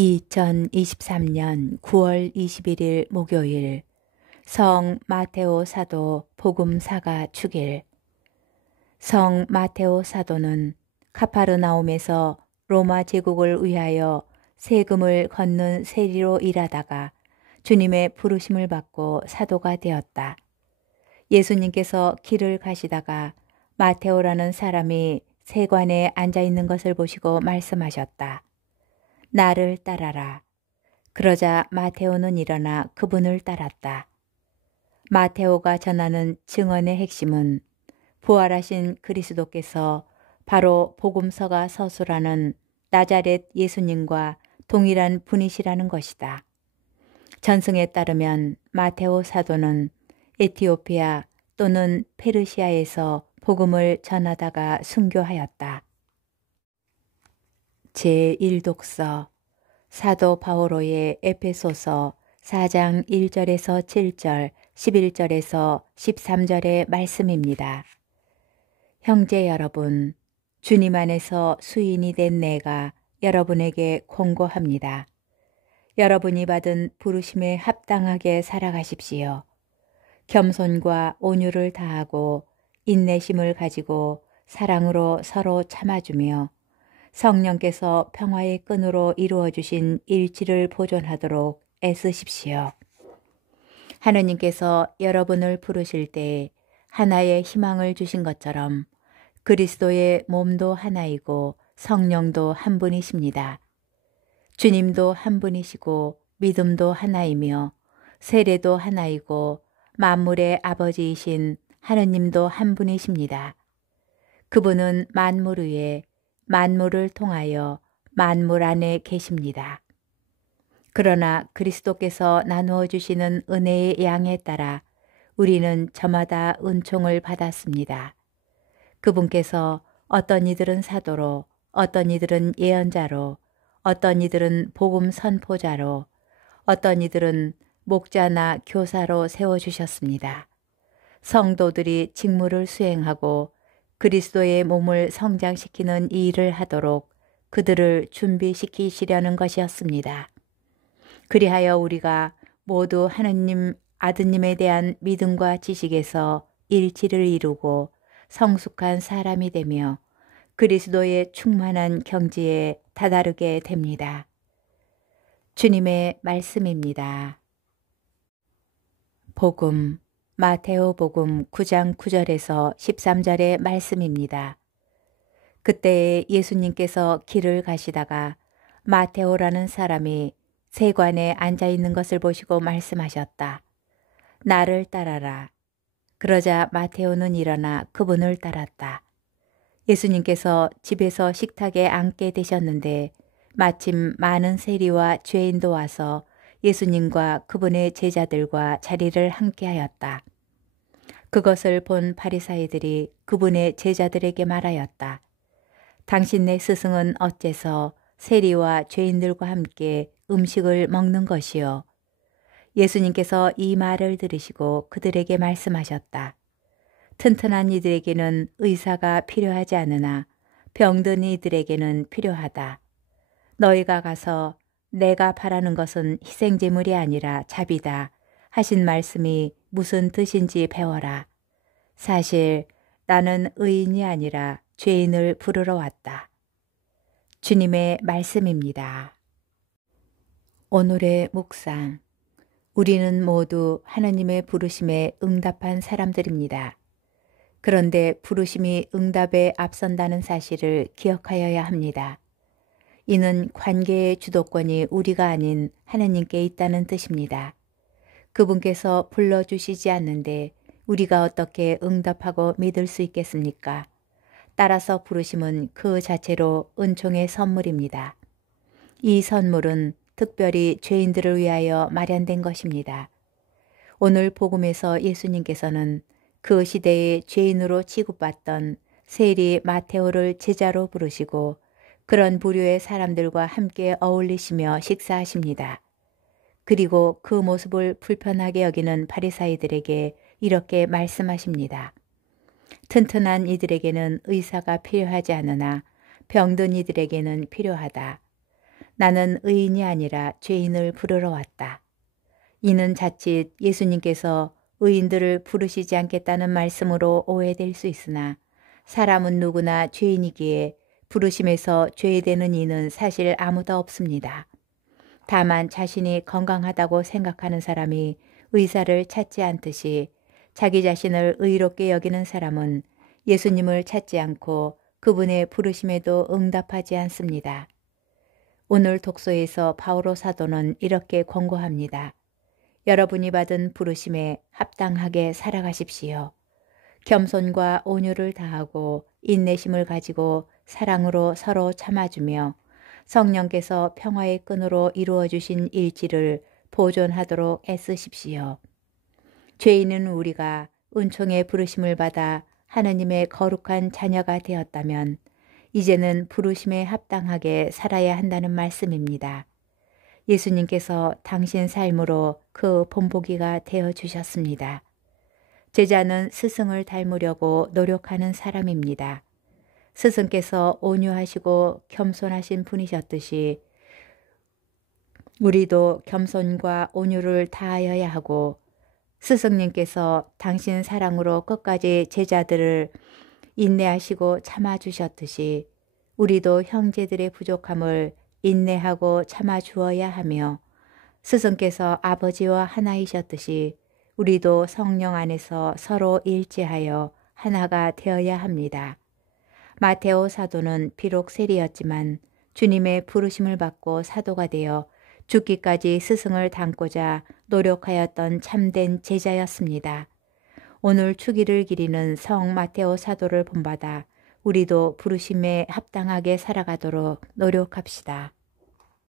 2023년 9월 21일 목요일 성 마테오 사도 복음사가 축일. 성 마테오 사도는 카파르나움에서 로마 제국을 위하여 세금을 걷는 세리로 일하다가 주님의 부르심을 받고 사도가 되었다. 예수님께서 길을 가시다가 마테오라는 사람이 세관에 앉아 있는 것을 보시고 말씀하셨다. 나를 따라라. 그러자 마테오는 일어나 그분을 따랐다. 마테오가 전하는 증언의 핵심은 부활하신 그리스도께서 바로 복음서가 서술하는 나자렛 예수님과 동일한 분이시라는 것이다. 전승에 따르면 마테오 사도는 에티오피아 또는 페르시아에서 복음을 전하다가 순교하였다. 제1독서 사도 바오로의 에페소서 4장 1절에서 7절, 11절에서 13절의 말씀입니다. 형제 여러분, 주님 안에서 수인이 된 내가 여러분에게 권고합니다. 여러분이 받은 부르심에 합당하게 살아가십시오. 겸손과 온유를 다하고 인내심을 가지고 사랑으로 서로 참아주며 성령께서 평화의 끈으로 이루어주신 일치를 보존하도록 애쓰십시오. 하느님께서 여러분을 부르실 때 하나의 희망을 주신 것처럼 그리스도의 몸도 하나이고 성령도 한 분이십니다. 주님도 한 분이시고 믿음도 하나이며 세례도 하나이고 만물의 아버지이신 하느님도 한 분이십니다. 그분은 만물 위에 만물을 통하여 만물 안에 계십니다. 그러나 그리스도께서 나누어 주시는 은혜의 양에 따라 우리는 저마다 은총을 받았습니다. 그분께서 어떤 이들은 사도로, 어떤 이들은 예언자로, 어떤 이들은 복음 선포자로, 어떤 이들은 목자나 교사로 세워주셨습니다. 성도들이 직무를 수행하고 그리스도의 몸을 성장시키는 이 일을 하도록 그들을 준비시키시려는 것이었습니다. 그리하여 우리가 모두 하느님 아드님에 대한 믿음과 지식에서 일치를 이루고 성숙한 사람이 되며 그리스도의 충만한 경지에 다다르게 됩니다. 주님의 말씀입니다. 복음 마테오 복음 9장 9절에서 13절의 말씀입니다. 그때에 예수님께서 길을 가시다가 마테오라는 사람이 세관에 앉아 있는 것을 보시고 말씀하셨다. 나를 따라라. 그러자 마테오는 일어나 그분을 따랐다. 예수님께서 집에서 식탁에 앉게 되셨는데 마침 많은 세리와 죄인도 와서 예수님과 그분의 제자들과 자리를 함께하였다. 그것을 본 바리사이들이 그분의 제자들에게 말하였다. 당신네 스승은 어째서 세리와 죄인들과 함께 음식을 먹는 것이요? 예수님께서 이 말을 들으시고 그들에게 말씀하셨다. 튼튼한 이들에게는 의사가 필요하지 않으나 병든 이들에게는 필요하다. 너희가 가서 내가 바라는 것은 희생제물이 아니라 자비다 하신 말씀이 무슨 뜻인지 배워라. 사실 나는 의인이 아니라 죄인을 부르러 왔다. 주님의 말씀입니다. 오늘의 묵상. 우리는 모두 하나님의 부르심에 응답한 사람들입니다. 그런데 부르심이 응답에 앞선다는 사실을 기억하여야 합니다. 이는 관계의 주도권이 우리가 아닌 하나님께 있다는 뜻입니다. 그분께서 불러주시지 않는데 우리가 어떻게 응답하고 믿을 수 있겠습니까? 따라서 부르심은 그 자체로 은총의 선물입니다. 이 선물은 특별히 죄인들을 위하여 마련된 것입니다. 오늘 복음에서 예수님께서는 그 시대의 죄인으로 취급받던 세리 마테오를 제자로 부르시고 그런 부류의 사람들과 함께 어울리시며 식사하십니다. 그리고 그 모습을 불편하게 여기는 바리사이들에게 이렇게 말씀하십니다. 튼튼한 이들에게는 의사가 필요하지 않으나 병든 이들에게는 필요하다. 나는 의인이 아니라 죄인을 부르러 왔다. 이는 자칫 예수님께서 의인들을 부르시지 않겠다는 말씀으로 오해될 수 있으나 사람은 누구나 죄인이기에 부르심에서 죄되는 이는 사실 아무도 없습니다. 다만 자신이 건강하다고 생각하는 사람이 의사를 찾지 않듯이 자기 자신을 의롭게 여기는 사람은 예수님을 찾지 않고 그분의 부르심에도 응답하지 않습니다. 오늘 독서에서 바오로 사도는 이렇게 권고합니다. 여러분이 받은 부르심에 합당하게 살아가십시오. 겸손과 온유를 다하고 인내심을 가지고 사랑으로 서로 참아주며 성령께서 평화의 끈으로 이루어 주신 일지를 보존하도록 애쓰십시오. 죄인은 우리가 은총의 부르심을 받아 하느님의 거룩한 자녀가 되었다면 이제는 부르심에 합당하게 살아야 한다는 말씀입니다. 예수님께서 당신 삶으로 그 본보기가 되어 주셨습니다. 제자는 스승을 닮으려고 노력하는 사람입니다. 스승께서 온유하시고 겸손하신 분이셨듯이 우리도 겸손과 온유를 다하여야 하고 스승님께서 당신 사랑으로 끝까지 제자들을 인내하시고 참아주셨듯이 우리도 형제들의 부족함을 인내하고 참아주어야 하며 스승께서 아버지와 하나이셨듯이 우리도 성령 안에서 서로 일치하여 하나가 되어야 합니다. 마테오 사도는 비록 세리였지만 주님의 부르심을 받고 사도가 되어 죽기까지 스승을 닮고자 노력하였던 참된 제자였습니다. 오늘 추기를 기리는 성 마테오 사도를 본받아 우리도 부르심에 합당하게 살아가도록 노력합시다.